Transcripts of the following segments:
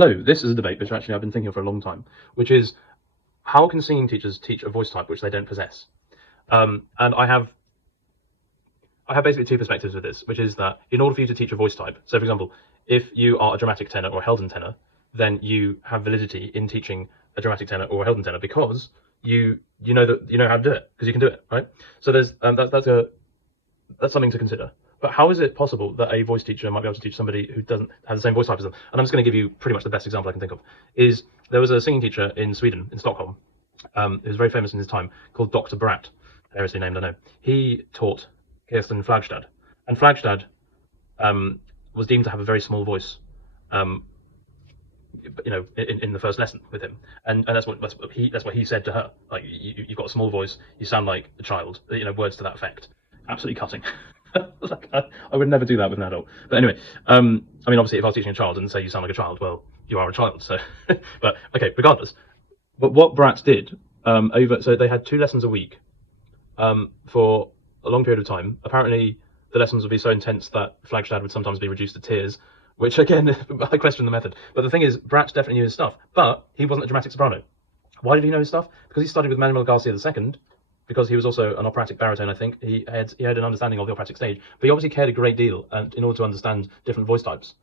Hello, this is a debate which actually I've been thinking of for a long time, which is how can singing teachers teach a voice type which they don't possess? And I have basically two perspectives with this, which is that in order for you to teach a voice type, so for example, if you are a dramatic tenor or a Helden tenor, then you have validity in teaching a dramatic tenor or a Helden tenor because you know that you know how to do it because you can do it, right? So there's that's something to consider. But how is it possible that a voice teacher might be able to teach somebody who doesn't have the same voice type as them? And I'm just going to give you pretty much the best example I can think of. Is there was a singing teacher in Sweden, in Stockholm, who was very famous in his time, called Dr. Bratt, variously named, I know. He taught Kirsten Flagstad, and Flagstad was deemed to have a very small voice, in the first lesson with him, and that's what he said to her. Like, you've got a small voice, you sound like a child, words to that effect. Absolutely cutting. Like, I would never do that with an adult. But anyway, obviously, if I was teaching a child and say you sound like a child, well, you are a child. So, but okay, regardless. But what Bratt did so they had 2 lessons a week for a long period of time. Apparently, the lessons would be so intense that Flagstad would sometimes be reduced to tears, which again, I question the method. But the thing is, Bratt definitely knew his stuff, but he wasn't a dramatic soprano. Why did he know his stuff? Because he studied with Manuel Garcia II, because he was also an operatic baritone, I think. He had an understanding of the operatic stage, but he obviously cared a great deal and in order to understand different voice types.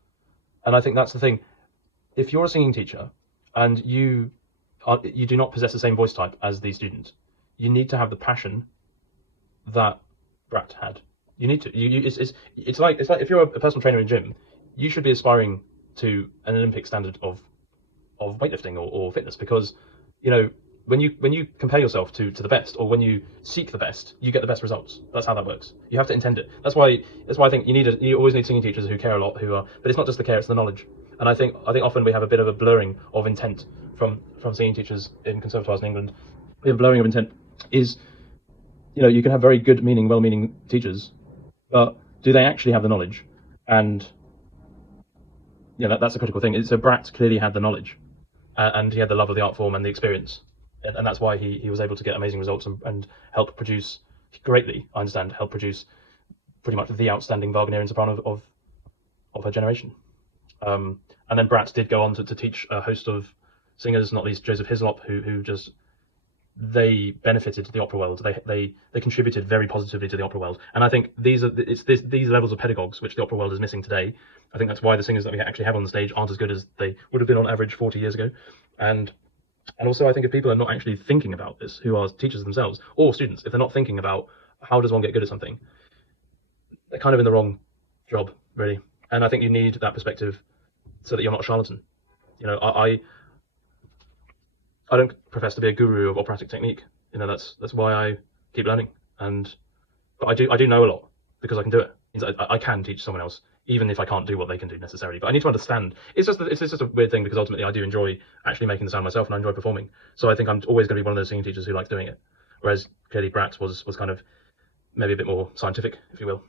And I think that's the thing. If you're a singing teacher and you do not possess the same voice type as the student, you need to have the passion that Bratt had. You need to. It's like if you're a personal trainer in gym, you should be aspiring to an Olympic standard of weightlifting or fitness, because when you compare yourself to the best, or when you seek the best, you get the best results. That's how that works. You have to intend it. That's why I think you always need singing teachers who care a lot, but it's not just the care, it's the knowledge. And I think often we have a bit of a blurring of intent from singing teachers in conservatoires in England. The blurring of intent is, you can have very good meaning, well-meaning teachers, but do they actually have the knowledge? And that's a critical thing. So Bratt clearly had the knowledge, and he had the love of the art form and the experience. And that's why he was able to get amazing results and help produce help produce pretty much the outstanding Wagnerian soprano of her generation. And then Bratt did go on to teach a host of singers, not least Joseph Hislop, who just, they benefited the opera world. They contributed very positively to the opera world. And I think these levels of pedagogues which the opera world is missing today. I think that's why the singers that we actually have on the stage aren't as good as they would have been on average 40 years ago. And also, I think if people are not actually thinking about this, who are teachers themselves or students, if they're not thinking about how does one get good at something, they're kind of in the wrong job, really. And I think you need that perspective so that you're not a charlatan. I don't profess to be a guru of operatic technique. That's why I keep learning. But I do know a lot because I can do it. I can teach someone else, even if I can't do what they can do necessarily. But I need to understand. It's just a weird thing, because ultimately I do enjoy actually making the sound myself, and I enjoy performing. So I think I'm always going to be one of those singing teachers who likes doing it. Whereas clearly Bratt was kind of maybe a bit more scientific, if you will.